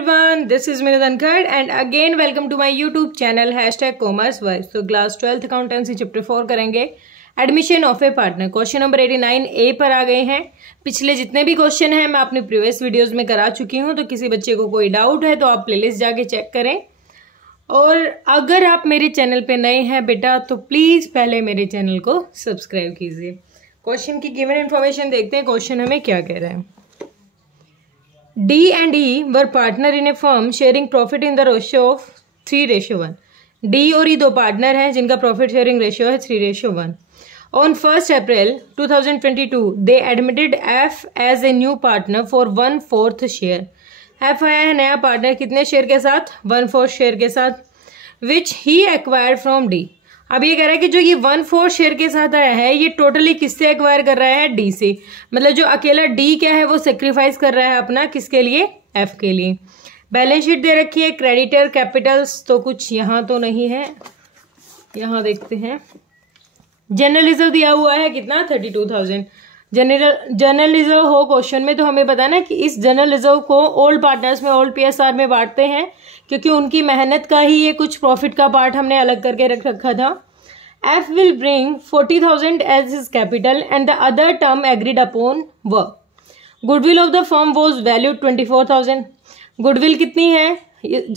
everyone, this is Meera Dhankar and again welcome to my YouTube channel #CommerceWise। तो class 12th accountancy chapter 4 करेंगे admission of A partner. Question number 89A पर आ गए हैं। पिछले जितने भी क्वेश्चन हैं मैं अपने प्रीवियस वीडियोस में करा चुकी हूं, तो किसी बच्चे को कोई डाउट है तो आप प्लेलिस्ट जाके चेक करें। और अगर आप मेरे चैनल पे नए हैं बेटा तो प्लीज पहले मेरे चैनल को सब्सक्राइब कीजिए। क्वेश्चन की गिवन इन्फॉर्मेशन देखते हैं, क्वेश्चन हमें क्या कह रहा है। D and E were partner in a firm sharing profit in the ratio of 3:1। D और E दो पार्टनर हैं जिनका प्रॉफिट शेयरिंग रेशियो है 3:1। On 1st April 2022 they admitted F as a new partner for 1/4 share। F आया है नया partner कितने share के साथ? 1/4 शेयर के साथ, which he acquired from D। अब ये कह रहा है कि जो ये 1/4 शेयर के साथ आया है ये टोटली किससे एक्वायर कर रहा है? डी से। मतलब जो अकेला डी क्या है वो सेक्रीफाइस कर रहा है अपना किसके लिए? एफ के लिए। बैलेंस शीट दे रखी है, क्रेडिटर कैपिटल्स तो कुछ यहाँ तो नहीं है, यहाँ देखते हैं। जनरल रिजर्व दिया हुआ है कितना? 32,000। जनरल रिजर्व हो क्वेश्चन में तो हमें पता है ना कि इस जनरल रिजर्व को ओल्ड पार्टनर्स में, ओल्ड पीएसआर में बांटते हैं क्योंकि उनकी मेहनत का ही ये कुछ प्रॉफिट का पार्ट हमने अलग करके रख रखा था। F will bring 40,000 as his capital and the other term agreed upon were। Goodwill of the firm was valued 24,000। Goodwill कितनी है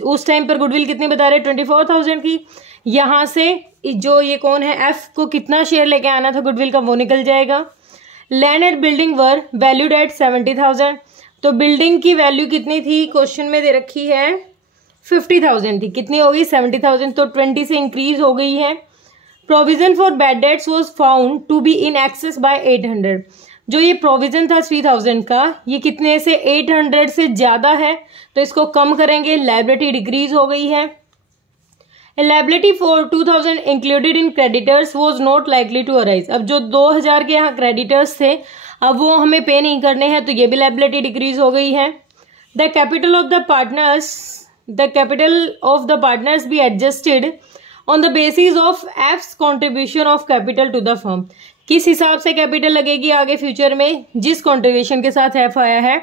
उस टाइम पर? गुडविल कितनी बता रहे? 24,000 की। यहां से जो ये कौन है F को कितना शेयर लेके आना था गुडविल का वो निकल जाएगा। Land and building were valued at 70,000। तो बिल्डिंग की वैल्यू कितनी थी? क्वेश्चन में दे रखी है 50,000 थी, कितनी हो गई? 70,000। तो 20 से इंक्रीज हो गई है। Provision for bad debts was found to be in excess by 800। जो ये प्रोविजन था 3,000 का ये कितने से? 800 से ज्यादा है, तो इसको कम करेंगे, लायबिलिटी डिक्रीज हो गई है। Liability for 2,000 included in creditors was not likely to arise. अब जो 2,000 के यहाँ क्रेडिटर्स थे अब वो हमें पे नहीं करने हैं, तो ये भी लायबिलिटी डिक्रीज हो गई है। The capital of the partners be adjusted on the basis of एफ्स contribution of capital to the firm. किस हिसाब से कैपिटल लगेगी आगे फ्यूचर में? जिस कॉन्ट्रीब्यूशन के साथ एफ आया है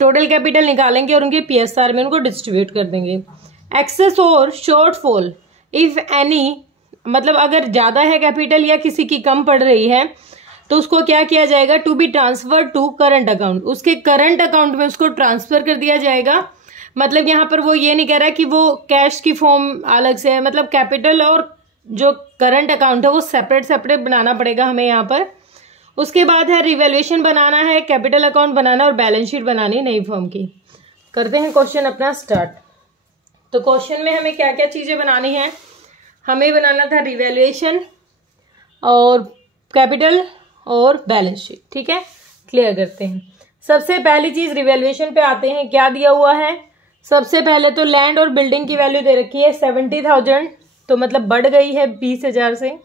टोटल कैपिटल निकालेंगे और उनके पीएसआर में उनको डिस्ट्रीब्यूट कर देंगे। एक्सेस और शॉर्टफॉल इफ एनी, मतलब अगर ज्यादा है कैपिटल या किसी की कम पड़ रही है तो उसको क्या किया जाएगा? To be transfer to current account. उसके करंट अकाउंट में उसको ट्रांसफर कर दिया जाएगा। मतलब यहाँ पर वो ये नहीं कह रहा कि वो कैश की फॉर्म अलग से है, मतलब कैपिटल और जो करंट अकाउंट है वो सेपरेट सेपरेट बनाना पड़ेगा हमें यहाँ पर। उसके बाद है रिवैल्यूएशन बनाना है, कैपिटल अकाउंट बनाना और बैलेंस शीट बनानी नई फर्म की। करते हैं क्वेश्चन अपना स्टार्ट। तो क्वेश्चन में हमें क्या क्या चीजें बनानी है? हमें बनाना था रिवैल्यूएशन और कैपिटल और बैलेंस शीट। ठीक है, क्लियर करते हैं। सबसे पहली चीज रिवैल्यूएशन पे आते हैं। क्या दिया हुआ है? सबसे पहले तो लैंड और बिल्डिंग की वैल्यू दे रखी है 70,000, तो मतलब बढ़ गई है 20,000 से,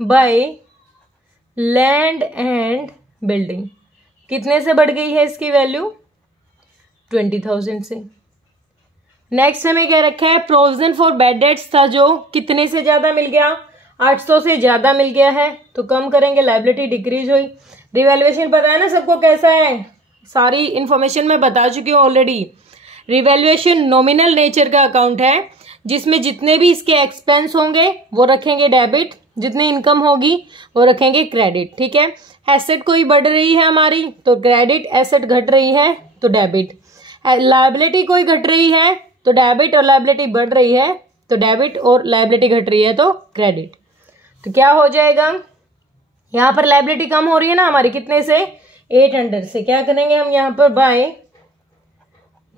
बाय लैंड एंड बिल्डिंग कितने से बढ़ गई है इसकी वैल्यू? 20,000 से। नेक्स्ट हमें क्या रखा है? प्रोविजन फॉर बैड डेट्स था जो कितने से ज्यादा मिल गया? 800 से ज्यादा मिल गया है, तो कम करेंगे, लायबिलिटी डिक्रीज हुई। रिवैल्यूएशन पता है ना सबको कैसा है? सारी इंफॉर्मेशन मैं बता चुकी हूँ ऑलरेडी। रिवैल्यूएशन नॉमिनल नेचर का अकाउंट है जिसमें जितने भी इसके एक्सपेंस होंगे वो रखेंगे डेबिट, जितनी इनकम होगी वो रखेंगे क्रेडिट। ठीक है, एसेट कोई बढ़ रही है हमारी तो क्रेडिट, एसेट घट रही है तो डेबिट। लायबिलिटी कोई घट रही है तो डेबिट, और लायबिलिटी बढ़ रही है तो डेबिट, और लायबिलिटी घट रही है तो क्रेडिट। तो क्या हो जाएगा? यहाँ पर लायबिलिटी कम हो रही है ना हमारी, कितने से? 800 से। क्या करेंगे हम यहाँ पर? By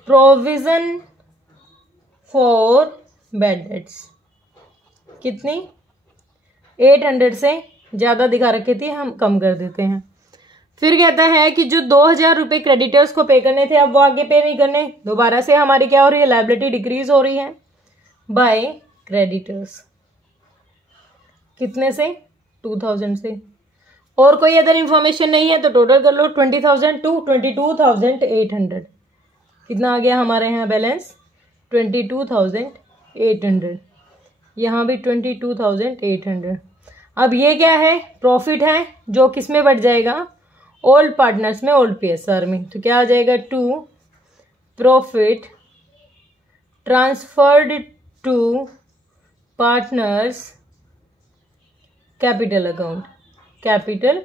provision for bad dates. कितनी? 800 से ज्यादा दिखा रखी थी, हम कम कर देते हैं। फिर कहता है कि जो 2,000 रुपए क्रेडिटर्स को पे करने थे अब वो आगे पे नहीं करने, दोबारा से हमारी क्या हो रही है? लायबिलिटी डिक्रीज हो रही है बाय क्रेडिटर्स। कितने से? 2,000 से। और कोई अदर इंफॉर्मेशन नहीं है तो टोटल कर लो 20,000 टू 22,800। कितना आ गया हमारे यहाँ बैलेंस? 22,800। यहाँ भी 22,800। अब ये क्या है? प्रॉफिट है जो किस में बढ़ जाएगा? ओल्ड पार्टनर्स में, ओल्ड पीएसआर में। तो क्या आ जाएगा? To profit transferred to partners capital account. Capital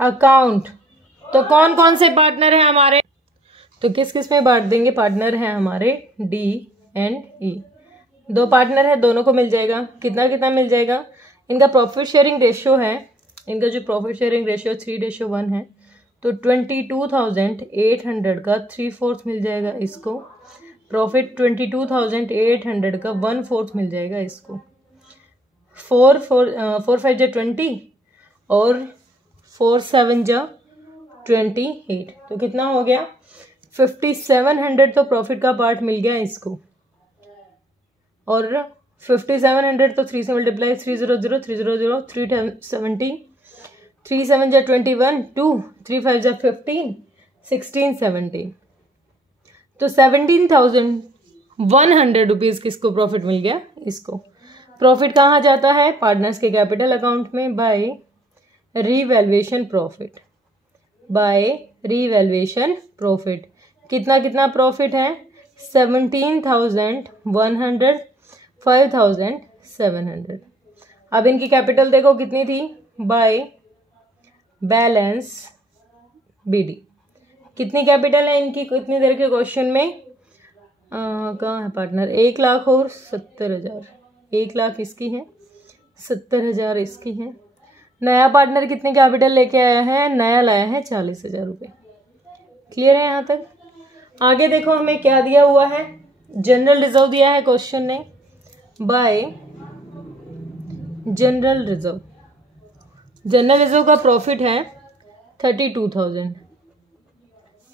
account तो कौन कौन से पार्टनर हैं हमारे, तो किस किस में बांट देंगे, पार्टनर हैं हमारे डी एंड ई। दो पार्टनर है, दोनों को मिल जाएगा। कितना कितना मिल जाएगा, इनका प्रॉफिट शेयरिंग रेशियो है, इनका जो प्रॉफिट शेयरिंग रेशियो 3:1 है, तो 22,800 का 3/4 मिल जाएगा इसको। प्रॉफिट 22,800 का 1/4 मिल जाएगा इसको। 4 5 जा 20 और 4 7 जा 28, तो कितना हो गया 5700 तो प्रॉफिट का पार्ट मिल गया इसको। और 5700 तो 3 से मल्टीप्लाई 300 300 370 3 7 जा 21 2 3 5 जा 15 16 17, तो 17,100 रुपीज़ किसको प्रॉफिट मिल गया इसको। प्रॉफिट कहाँ जाता है, पार्टनर्स के कैपिटल अकाउंट में by revaluation profit. By revaluation profit कितना कितना प्रॉफिट है, 17,100 5,700। अब इनकी कैपिटल देखो कितनी थी, बाय बैलेंस बीडी कितनी कैपिटल है इनकी, कितनी देर के क्वेश्चन में कहाँ है पार्टनर, 1,00,000 और 70,000। 1,00,000 इसकी है, 70,000 इसकी है। नया पार्टनर कितनी कैपिटल लेके आया है, नया लाया है 40,000 रुपये। क्लियर है यहाँ तक। आगे देखो हमें क्या दिया हुआ है, जनरल रिजर्व दिया है क्वेश्चन ने, bye general reserve. General reserve का प्रॉफिट है 32,000,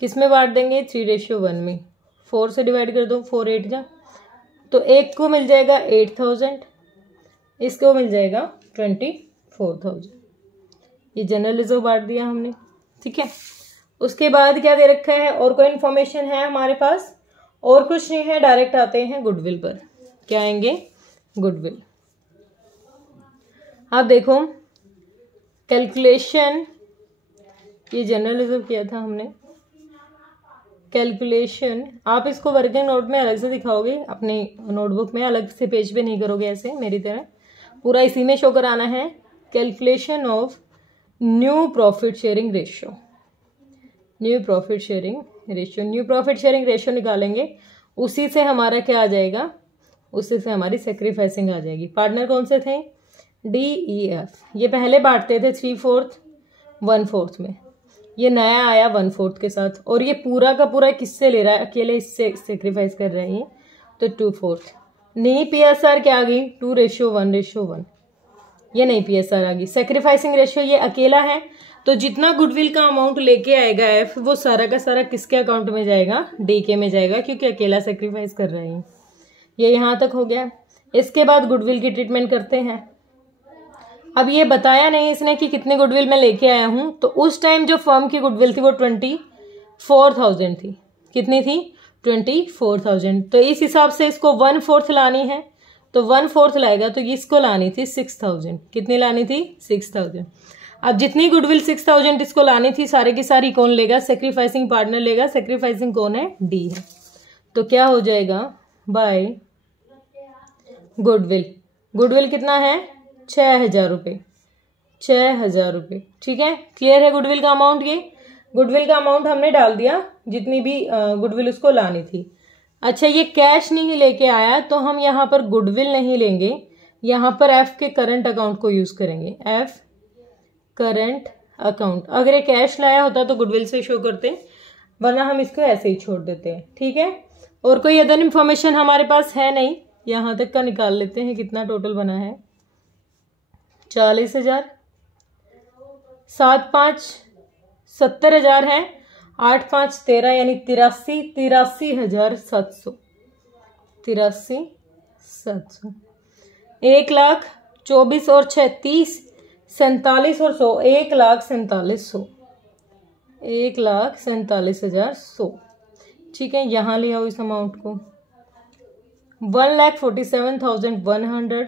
किस में बांट देंगे, 3:1 में। 4 से डिवाइड कर दो, 4 8 जा, तो एक को मिल जाएगा 8,000, इसको मिल जाएगा 24,000। ये जनरल रिजर्व बांट दिया हमने, ठीक है। उसके बाद क्या दे रखा है, और कोई इन्फॉर्मेशन है हमारे पास, और कुछ नहीं है। डायरेक्ट आते हैं गुडविल पर। क्या आएंगे, गुडविल। अब देखो कैलकुलेशन, ये जनरल रिजर्व किया था हमने। कैलकुलेशन आप इसको वर्किंग नोट में अलग से दिखाओगे, अपने नोटबुक में अलग से पेज पे नहीं करोगे ऐसे मेरी तरह, पूरा इसी में शो कराना है। Calculation of new profit sharing ratio. New profit sharing ratio, new profit sharing ratio निकालेंगे, उसी से हमारा क्या आ जाएगा, उसी से हमारी सेक्रीफाइसिंग आ जाएगी। पार्टनर कौन से थे, डी ई एफ। ये पहले बांटते थे 3/4 1/4 में, ये नया आया 1/4 के साथ, और ये पूरा का पूरा किससे ले रहा है, अकेले इससे सेक्रीफाइस कर रहा है ये, तो 2/4। नई पीएसआर क्या आ गई, 2:1:1। ये नई पीएसआर आ गई। सेक्रीफाइसिंग रेशियो ये अकेला है, तो जितना गुडविल का अमाउंट लेके आएगा एफ, वो सारा का सारा किसके अकाउंट में जाएगा, डी के में जाएगा, क्योंकि अकेला सेक्रीफाइस कर रहे हैं। ये यहाँ तक हो गया। इसके बाद गुडविल की ट्रीटमेंट करते हैं। अब ये बताया नहीं इसने कि कितने गुडविल मैं लेके आया हूं, तो उस टाइम जो फर्म की गुडविल थी वो 24,000 थी। कितनी थी, 24,000। तो इस हिसाब से इसको 1/4 लानी है, तो 1/4 लाएगा, तो इसको लानी थी 6,000। कितनी लानी थी, 6,000। अब जितनी गुडविल 6,000 इसको लानी थी, सारे की सारी कौन लेगा, सेक्रीफाइसिंग पार्टनर लेगा। सेक्रीफाइसिंग कौन है, डी है। तो क्या हो जाएगा, बाय गुडविल। गुडविल कितना है, 6,000 रुपये। 6,000 रुपये, ठीक है। क्लियर है गुडविल का अमाउंट। ये गुडविल का अमाउंट हमने डाल दिया, जितनी भी गुडविल उसको लानी थी। अच्छा, ये कैश नहीं लेके आया, तो हम यहाँ पर गुडविल नहीं लेंगे, यहाँ पर एफ के करंट अकाउंट को यूज करेंगे। F current account. अगर ये कैश लाया होता तो गुडविल से शो करते, वरना हम इसको ऐसे ही छोड़ देते हैं, ठीक है। और कोई अदर इन्फॉर्मेशन हमारे पास है नहीं। यहाँ तक का निकाल लेते हैं, कितना टोटल बना है, 40,000, 7 5 70,000 है, 8 5 13 यानी 83,700। 83,700। 1,24,000 और 36 47 और 100, 1,47,100। 1,47,100, ठीक है। यहाँ ले आओ इस अमाउंट को, 1,47,100,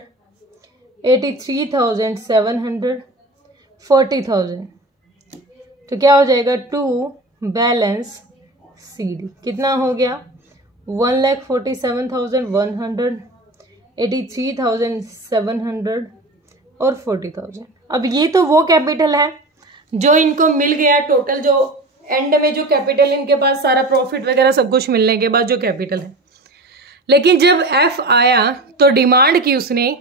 83,700, 40,000। तो क्या हो जाएगा, टू बैलेंस सी डी। कितना हो गया, 1,47,100, 83,700 और 40,000। अब ये तो वो कैपिटल है जो इनको मिल गया टोटल, जो एंड में जो कैपिटल इनके पास सारा प्रॉफिट वगैरह सब कुछ मिलने के बाद जो कैपिटल है। लेकिन जब एफ आया तो डिमांड की उसने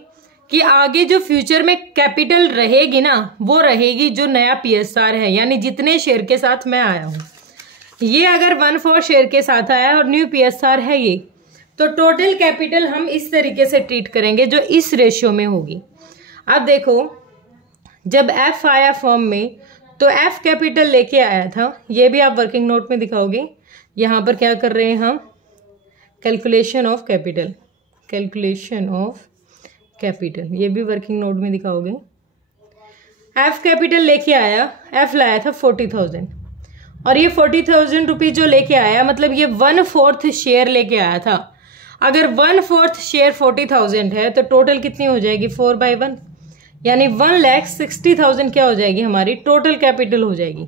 कि आगे जो फ्यूचर में कैपिटल रहेगी ना, वो रहेगी जो नया पीएसआर है, यानी जितने शेयर के साथ मैं आया हूं। ये अगर 1/4 शेयर के साथ आया और न्यू पीएसआर है ये, तो टोटल कैपिटल हम इस तरीके से ट्रीट करेंगे जो इस रेशियो में होगी। अब देखो, जब एफ आया फॉर्म में तो एफ कैपिटल लेके आया था, ये भी आप वर्किंग नोट में दिखाओगे। यहां पर क्या कर रहे हैं हम, calculation of capital, calculation of capital, ये भी वर्किंग नोट में दिखाओगे। एफ कैपिटल लेके आया, एफ लाया था 40,000 और ये 40,000 रुपीज जो लेके आया, मतलब ये 1/4 शेयर लेके आया था। अगर 1/4 शेयर 40,000 है तो टोटल कितनी हो जाएगी, 4/1, यानी 1,60,000 क्या हो जाएगी, हमारी टोटल कैपिटल हो जाएगी।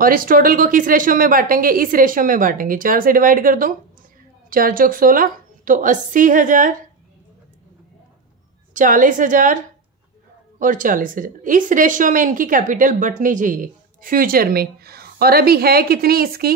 और इस टोटल को किस रेशियो में बांटेंगे, इस रेशियो में बांटेंगे। 4 से डिवाइड कर दो, 4 चौक 16, तो 80,000, 40,000 और 40,000। इस रेशियो में इनकी कैपिटल बटनी चाहिए फ्यूचर में। और अभी है कितनी इसकी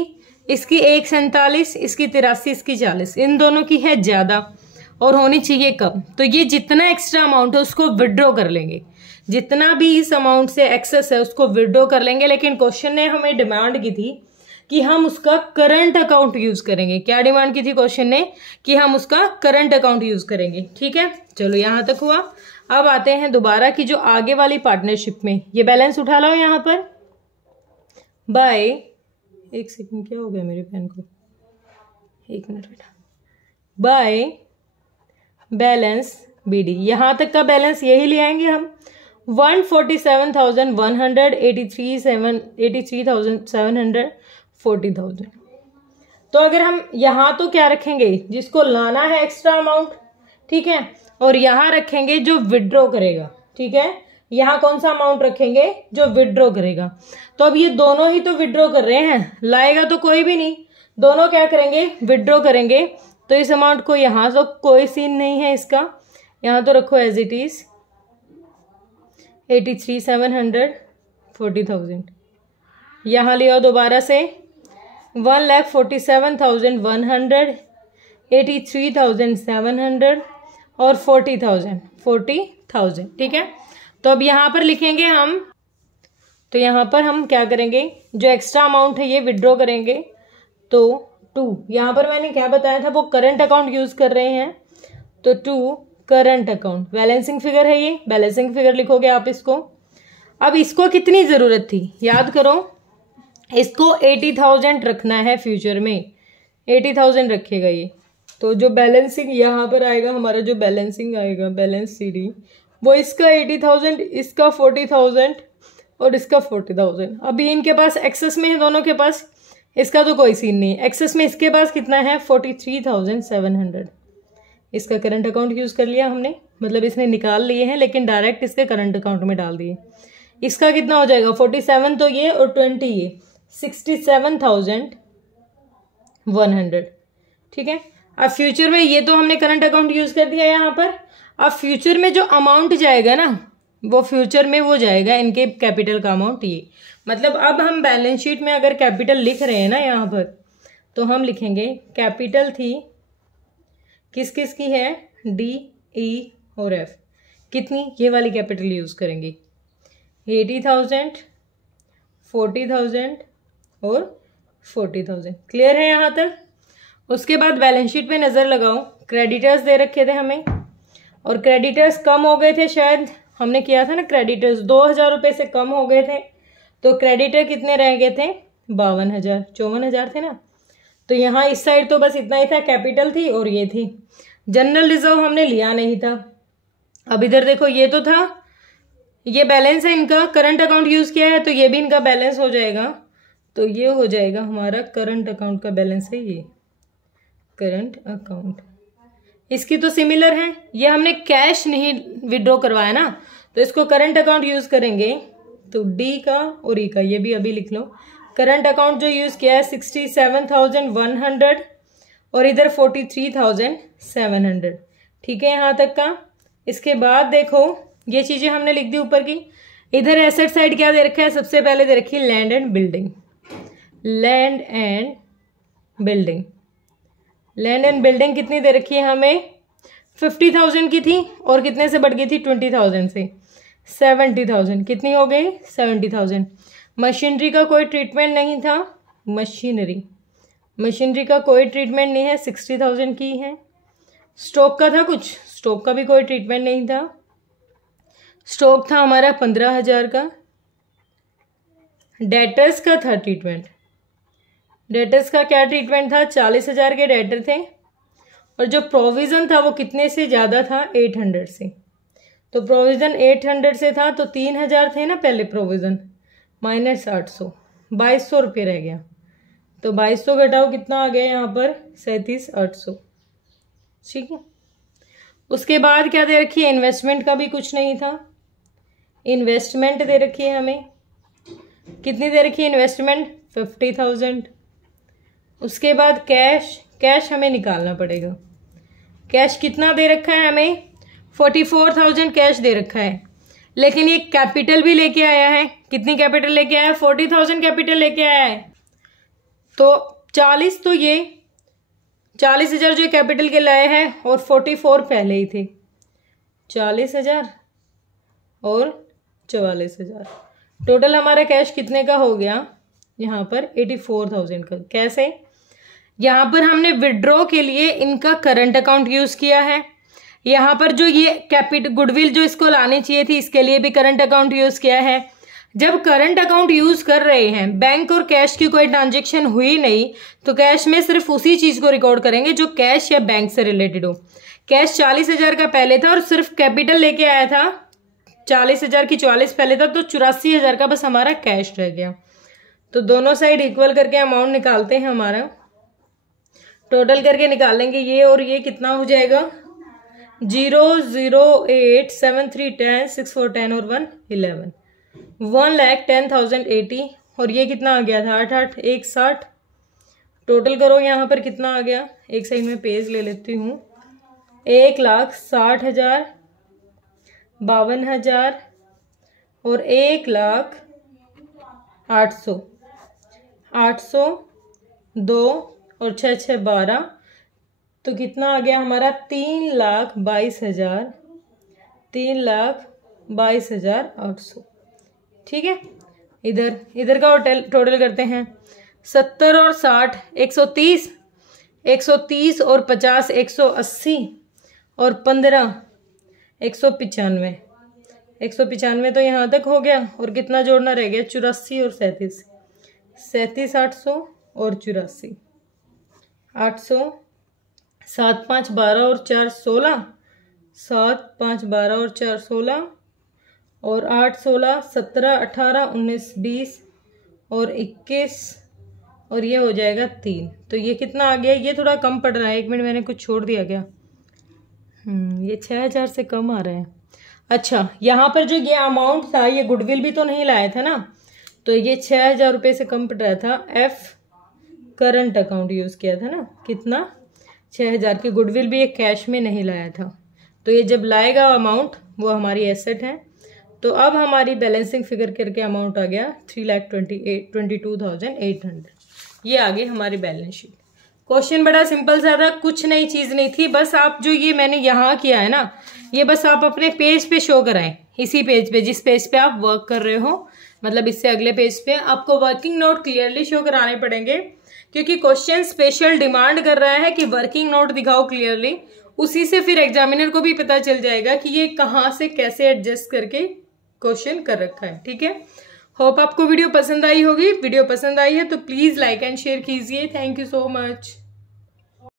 147, इसकी 83, इसकी 40, इन दोनों की है ज्यादा और होनी चाहिए कम। तो ये जितना एक्स्ट्रा अमाउंट है उसको विड्रॉ कर लेंगे, जितना भी इस अमाउंट से एक्सेस है उसको विड्रॉ कर लेंगे। लेकिन क्वेश्चन ने हमें डिमांड की थी कि हम उसका करंट अकाउंट यूज करेंगे। क्या डिमांड की थी क्वेश्चन ने, कि हम उसका करंट अकाउंट यूज करेंगे। ठीक है, चलो यहां तक हुआ। अब आते हैं दोबारा की जो आगे वाली पार्टनरशिप में, ये बैलेंस उठा लो यहां पर बाय, एक सेकंड क्या हो गया मेरे पेन को, 1 मिनट बेटा, बाय बैलेंस बीडी। यहां तक का बैलेंस यही ले आएंगे हम, 147,100, 83,700, 40,000। तो अगर हम यहां तो क्या रखेंगे, जिसको लाना है एक्स्ट्रा अमाउंट, ठीक है, और यहां रखेंगे जो विड्रॉ करेगा। ठीक है, यहां कौन सा अमाउंट रखेंगे, जो विड्रॉ करेगा। तो अब ये दोनों ही तो विड्रॉ कर रहे हैं, लाएगा तो कोई भी नहीं, दोनों क्या करेंगे, विड्रॉ करेंगे। तो इस अमाउंट को यहां तो कोई सीन नहीं है इसका, यहां तो रखो एज इट इज 83,700, 40,000। यहां लियो दोबारा से 1,47,100, 83,700 और 40,000। ठीक है, तो अब यहां पर लिखेंगे हम, तो यहां पर हम क्या करेंगे, जो एक्स्ट्रा अमाउंट है ये विड्रॉ करेंगे। तो 2, यहां पर मैंने क्या बताया था, वो करंट अकाउंट यूज कर रहे हैं, तो 2 करंट अकाउंट, बैलेंसिंग फिगर है ये, बैलेंसिंग फिगर लिखोगे आप इसको। अब इसको कितनी जरूरत थी, याद करो, इसको 80,000 रखना है फ्यूचर में, 80,000 रखेगा ये। तो जो बैलेंसिंग यहां पर आएगा, हमारा जो बैलेंसिंग आएगा, बैलेंस सीडी, वो इसका 80,000, इसका 40,000 और इसका 40,000। अभी इनके पास एक्सेस में है दोनों के पास, इसका तो कोई सीन नहीं। एक्सेस में इसके पास कितना है, 43,700। इसका करंट अकाउंट यूज कर लिया हमने, मतलब इसने निकाल लिए हैं लेकिन डायरेक्ट इसके करंट अकाउंट में डाल दिए। इसका कितना हो जाएगा, 47 तो ये और 20 ये, 67,100। ठीक है, अब फ्यूचर में ये तो हमने करंट अकाउंट यूज कर दिया यहाँ पर। अब फ्यूचर में जो अमाउंट जाएगा ना, वो फ्यूचर में वो जाएगा इनके कैपिटल का अमाउंट ये। मतलब अब हम बैलेंस शीट में अगर कैपिटल लिख रहे हैं ना यहाँ पर, तो हम लिखेंगे कैपिटल थी किस किस की है, डी, ई और एफ। कितनी, ये वाली कैपिटल यूज करेंगे, 80,000, 40,000 और 40,000। क्लियर है यहाँ तक। उसके बाद बैलेंस शीट पे नजर लगाओ, क्रेडिटर्स दे रखे थे हमें और क्रेडिटर्स कम हो गए थे, शायद हमने किया था ना, क्रेडिटर्स 2,000 रुपए से कम हो गए थे। तो क्रेडिटर कितने रह गए थे, 52,000, 54,000 थे ना। तो यहाँ इस साइड तो बस इतना ही था, कैपिटल थी और ये थी। जनरल रिजर्व हमने लिया नहीं था। अब इधर देखो, ये तो था, ये बैलेंस है इनका, करंट अकाउंट यूज किया है तो ये भी इनका बैलेंस हो जाएगा। तो ये हो जाएगा हमारा करंट अकाउंट का बैलेंस है ये, करंट अकाउंट। इसकी तो सिमिलर है, ये हमने कैश नहीं विड्रॉ करवाया ना, तो इसको करंट अकाउंट यूज करेंगे। तो डी का और ई का, ये भी अभी लिख लो। करंट अकाउंट जो यूज किया है 67,100 और इधर 43,700। ठीक है यहाँ तक का। इसके बाद देखो ये चीजें हमने लिख दी ऊपर की। इधर एसेट साइड क्या दे रखा है, सबसे पहले दे रखी है land and building. Land and building, land and building कितनी दे रखी है हमें, 50,000 की थी और कितने से बढ़ गई थी, 20,000 से 70,000। कितनी हो गई, 70,000। मशीनरी का कोई ट्रीटमेंट नहीं था, मशीनरी का कोई ट्रीटमेंट नहीं है, 60,000 की है। स्टॉक का था कुछ, स्टॉक का भी कोई ट्रीटमेंट नहीं था। स्टॉक था हमारा 15,000 का। डेटर्स का था ट्रीटमेंट, डेटर्स का क्या ट्रीटमेंट था, 40,000 के डेटर थे। और जो प्रोविजन था वो कितने से ज़्यादा था, 800 से। तो प्रोविजन 800 से था तो 3,000 थे ना पहले प्रोविजन, माइनस 800, 2200 रुपये रह गया। तो 2200 घटाओ कितना आ गया यहाँ पर, 37,800। ठीक है। उसके बाद क्या दे रखी है, इन्वेस्टमेंट का भी कुछ नहीं था। इन्वेस्टमेंट दे रखी है हमें, कितनी दे रखी है इन्वेस्टमेंट, 50,000। उसके बाद कैश, कैश हमें निकालना पड़ेगा। कैश कितना दे रखा है हमें, 44,000 कैश दे रखा है। लेकिन ये कैपिटल भी लेके आया है, कितनी कैपिटल लेके आया है, 40,000 कैपिटल लेके आया है। तो 40 तो ये 40,000 जो कैपिटल के लाए हैं और 44 पहले ही थे, 40,000 और 44,000। टोटल हमारा कैश कितने का हो गया यहाँ पर, 84,000 का। कैसे, यहाँ पर हमने विड्रॉ के लिए इनका करंट अकाउंट यूज किया है। यहाँ पर जो ये कैपिटल गुडविल जो इसको लानी चाहिए थी, इसके लिए भी करंट अकाउंट यूज किया है। जब करंट अकाउंट यूज कर रहे हैं, बैंक और कैश की कोई ट्रांजेक्शन हुई नहीं, तो कैश में सिर्फ उसी चीज को रिकॉर्ड करेंगे जो कैश या बैंक से रिलेटेड हो। कैश 40,000 का पहले था और सिर्फ कैपिटल लेके आया था, 40,000 की 44 पहले था, तो 84,000 का बस हमारा कैश रह गया। तो दोनों साइड इक्वल करके अमाउंट निकालते हैं, हमारा टोटल करके निकालेंगे ये और ये, कितना हो जाएगा 0, 0, 8, 7, 3, 10, 6, 4, 10 और 1, 11, 1,10,080। और ये कितना आ गया था, 8, 8, 1, 60। टोटल करो यहाँ पर कितना आ गया, एक साइड में पेज ले लेती हूँ, 1,60,000, 52,000 और 1,08,000, 800, 2 और 6, 6, 12। तो कितना आ गया हमारा, 3,22,000, 3,22,800। ठीक है। इधर का टोटल करते हैं, 70 और 60 130, 130 और 50 180 और 15 195, 195 तो यहाँ तक हो गया। और कितना जोड़ना रह गया, 84 और 37, 37,800 और 84, 800, 7, 5, 12 और 4, 16, 7, 5, 12 और 4, 16 और 8, 16, 17, 18, 19, 20 और 21 और ये हो जाएगा 3। तो ये कितना आ गया, ये थोड़ा कम पड़ रहा है, 1 मिनट मैंने कुछ छोड़ दिया क्या, ये 6,000 से कम आ रहा है। अच्छा, यहाँ पर जो ये अमाउंट था, ये गुडविल भी तो नहीं लाया था ना, तो ये 6,000 रुपये से कम पड़ रहा था। एफ करंट अकाउंट यूज किया था ना, कितना 6,000 की। गुडविल भी एक कैश में नहीं लाया था, तो ये जब लाएगा अमाउंट वो हमारी एसेट है। तो अब हमारी बैलेंसिंग फिगर करके अमाउंट आ गया 3,22,800। ये आ गई हमारी बैलेंस शीट। क्वेश्चन बड़ा सिंपल सा था, कुछ नई चीज नहीं थी, बस आप जो ये मैंने यहाँ किया है ना, ये बस आप अपने पेज पे शो कराएं, इसी पेज पे जिस पेज पे आप वर्क कर रहे हो, मतलब इससे अगले पेज पे आपको वर्किंग नोट क्लियरली शो कराने पड़ेंगे, क्योंकि क्वेश्चन स्पेशल डिमांड कर रहा है कि वर्किंग नोट दिखाओ क्लियरली। उसी से फिर एग्जामिनर को भी पता चल जाएगा कि ये कहाँ से कैसे एडजस्ट करके क्वेश्चन कर रखा है। ठीक है। होप आपको वीडियो पसंद आई होगी। वीडियो पसंद आई है तो प्लीज लाइक एंड शेयर कीजिए। Thank you so much.